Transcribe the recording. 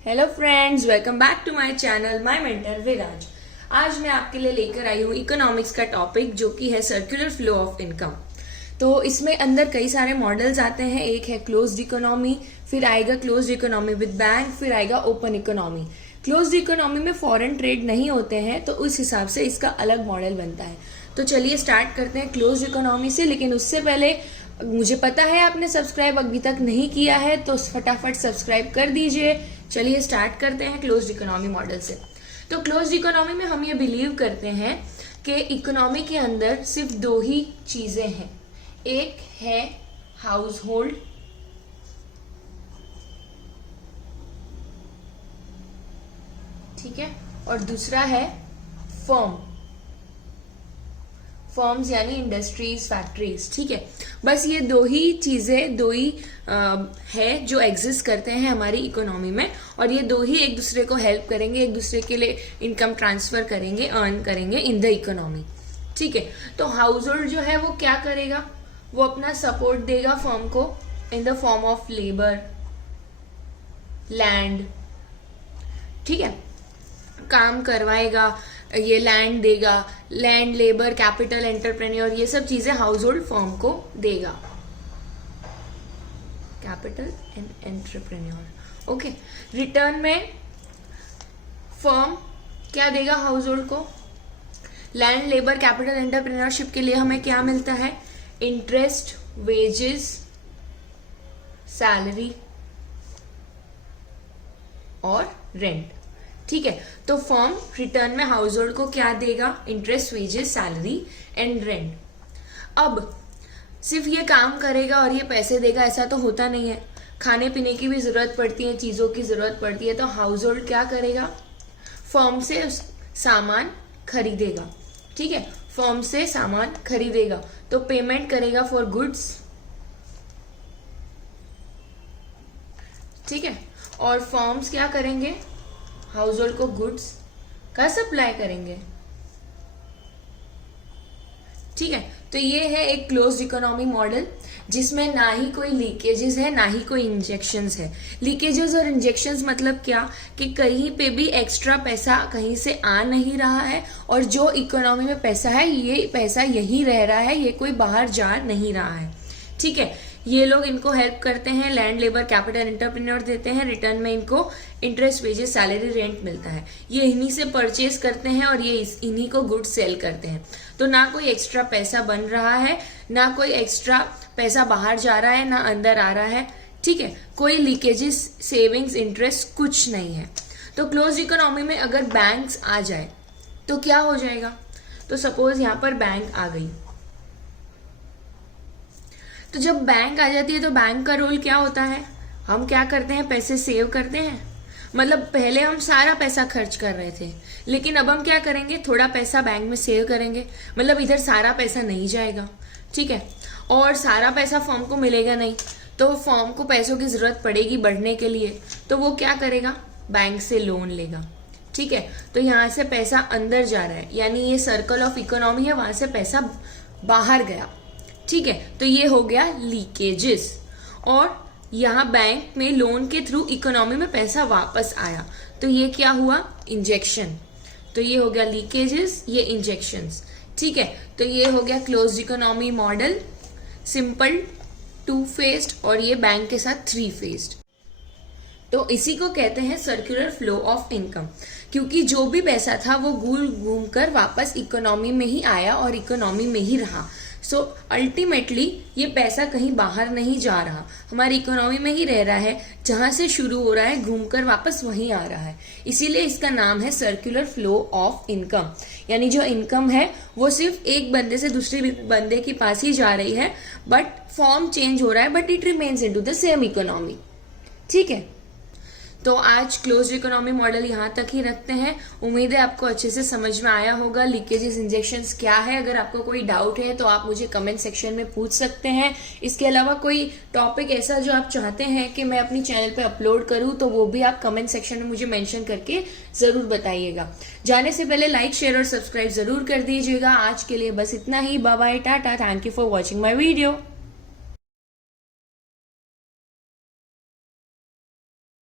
Hello friends, welcome back to my channel my mentor Viraj. आज मैं आपके लिए लेकर आई हूँ इकोनॉमिक्स का टॉपिक जो कि है सर्कुलर फ्लो ऑफ इनकम। तो इसमें अंदर कई सारे मॉडल्स आते हैं। एक है क्लोज्ड इकोनॉमी, फिर आएगा क्लोज्ड इकोनॉमी विद बैंक, फिर आएगा ओपन इकोनॉमी। क्लोज्ड इकोनॉमी में फॉरेन ट्रेड नहीं होते हैं, तो उस हिसाब से इसका अलग मॉडल बनता है। तो चलिए स्टार्ट करते हैं क्लोज्ड इकोनॉमी से। लेकिन उससे पहले मुझे पता है आपने सब्सक्राइब अभी तक नहीं किया है, तो फटाफट सब्सक्राइब कर दीजिए। चलिए स्टार्ट करते हैं क्लोज्ड इकोनॉमी मॉडल से। तो क्लोज्ड इकोनॉमी में हम ये बिलीव करते हैं कि इकोनॉमी के अंदर सिर्फ दो ही चीजें हैं। एक है हाउस होल्ड, ठीक है, और दूसरा है फर्म। फर्म्स यानी इंडस्ट्रीज, फैक्ट्रीज, ठीक है। बस ये दो ही चीजें, दो ही है जो एग्जिस्ट करते हैं हमारी इकोनॉमी में, और ये दो ही एक दूसरे को हेल्प करेंगे, एक दूसरे के लिए इनकम ट्रांसफर करेंगे, अर्न करेंगे इन द इकोनॉमी, ठीक है। तो हाउस होल्ड जो है वो क्या करेगा, वो अपना सपोर्ट देगा फर्म को in the form of labour, land, ठीक है, काम करवाएगा, ये लैंड देगा, लैंड, लेबर, कैपिटल, एंटरप्रेन्योर, ये सब चीजें हाउस होल्ड फर्म को देगा। Capital and entrepreneur, okay. Return में फर्म क्या देगा हाउस होल्ड को? लैंड, लेबर, कैपिटल, एंटरप्रेन्योरशिप के लिए हमें क्या मिलता है? इंटरेस्ट, वेजेस, सैलरी और रेंट, ठीक है। तो फर्म रिटर्न में हाउस होल्ड को क्या देगा? Interest, wages, salary and rent. अब सिर्फ ये काम करेगा और ये पैसे देगा ऐसा तो होता नहीं है। खाने पीने की भी जरूरत पड़ती है, चीजों की जरूरत पड़ती है। तो हाउस होल्ड क्या करेगा? फर्म से सामान खरीदेगा, ठीक है, फर्म से सामान खरीदेगा तो पेमेंट करेगा फॉर गुड्स, ठीक है। और फर्म्स क्या करेंगे? हाउस होल्ड को गुड्स का सप्लाई करेंगे, ठीक है। तो ये है एक क्लोज्ड इकोनॉमी मॉडल जिसमें ना ही कोई लीकेजेस है, ना ही कोई इंजेक्शंस है। लीकेजेस और इंजेक्शंस मतलब क्या कि कहीं पे भी एक्स्ट्रा पैसा कहीं से आ नहीं रहा है, और जो इकोनॉमी में पैसा है ये पैसा यही रह रहा है, ये कोई बाहर जा नहीं रहा है, ठीक है। ये लोग इनको हेल्प करते हैं, लैंड, लेबर, कैपिटल, एंटरप्रेन्योर देते हैं, रिटर्न में इनको इंटरेस्ट, वेजेस, सैलरी, रेंट मिलता है। ये इन्हीं से परचेज करते हैं और ये इन्हीं को गुड सेल करते हैं। तो ना कोई एक्स्ट्रा पैसा बन रहा है, ना कोई एक्स्ट्रा पैसा बाहर जा रहा है, ना अंदर आ रहा है, ठीक है। कोई लीकेजेस, सेविंग्स, इंटरेस्ट कुछ नहीं है। तो क्लोज इकोनॉमी में अगर बैंक्स आ जाए तो क्या हो जाएगा? तो सपोज यहाँ पर बैंक आ गई, तो जब बैंक आ जाती है तो बैंक का रोल क्या होता है? हम क्या करते हैं? पैसे सेव करते हैं। मतलब पहले हम सारा पैसा खर्च कर रहे थे, लेकिन अब हम क्या करेंगे? थोड़ा पैसा बैंक में सेव करेंगे। मतलब इधर सारा पैसा नहीं जाएगा, ठीक है, और सारा पैसा फर्म को मिलेगा नहीं, तो फर्म को पैसों की जरूरत पड़ेगी बढ़ने के लिए, तो वो क्या करेगा? बैंक से लोन लेगा, ठीक है। तो यहाँ से पैसा अंदर जा रहा है, यानी ये सर्कल ऑफ इकोनॉमी है, वहां से पैसा बाहर गया, ठीक है। तो ये हो गया लीकेजेस, और यहाँ बैंक में लोन के थ्रू इकोनॉमी में पैसा वापस आया, तो ये क्या हुआ? इंजेक्शन। तो ये हो गया लीकेजेस, ये इंजेक्शंस, ठीक है। तो ये हो गया closed economy model, simple, two faced, और ये बैंक के साथ थ्री फेस्ड। तो इसी को कहते हैं सर्कुलर फ्लो ऑफ इनकम, क्योंकि जो भी पैसा था वो घूम घूम कर वापस इकोनॉमी में ही आया और इकोनॉमी में ही रहा। सो अल्टीमेटली ये पैसा कहीं बाहर नहीं जा रहा, हमारी इकोनॉमी में ही रह रहा है, जहां से शुरू हो रहा है घूमकर वापस वहीं आ रहा है। इसीलिए इसका नाम है सर्कुलर फ्लो ऑफ इनकम। यानी जो इनकम है वो सिर्फ एक बंदे से दूसरे बंदे के पास ही जा रही है, बट फॉर्म चेंज हो रहा है, but it remains into the same economy, ठीक है। तो आज क्लोज्ड इकोनॉमी मॉडल यहाँ तक ही रखते हैं। उम्मीद है आपको अच्छे से समझ में आया होगा लीकेजेस, इंजेक्शंस क्या है। अगर आपको कोई डाउट है तो आप मुझे कमेंट सेक्शन में पूछ सकते हैं। इसके अलावा कोई टॉपिक ऐसा जो आप चाहते हैं कि मैं अपनी चैनल पे अपलोड करूँ, तो वो भी आप कमेंट सेक्शन में मुझे मेंशन करके जरूर बताइएगा। जाने से पहले लाइक, शेयर और सब्सक्राइब जरूर कर दीजिएगा। आज के लिए बस इतना ही। बाय बाय, टाटा, thank you for watching my video.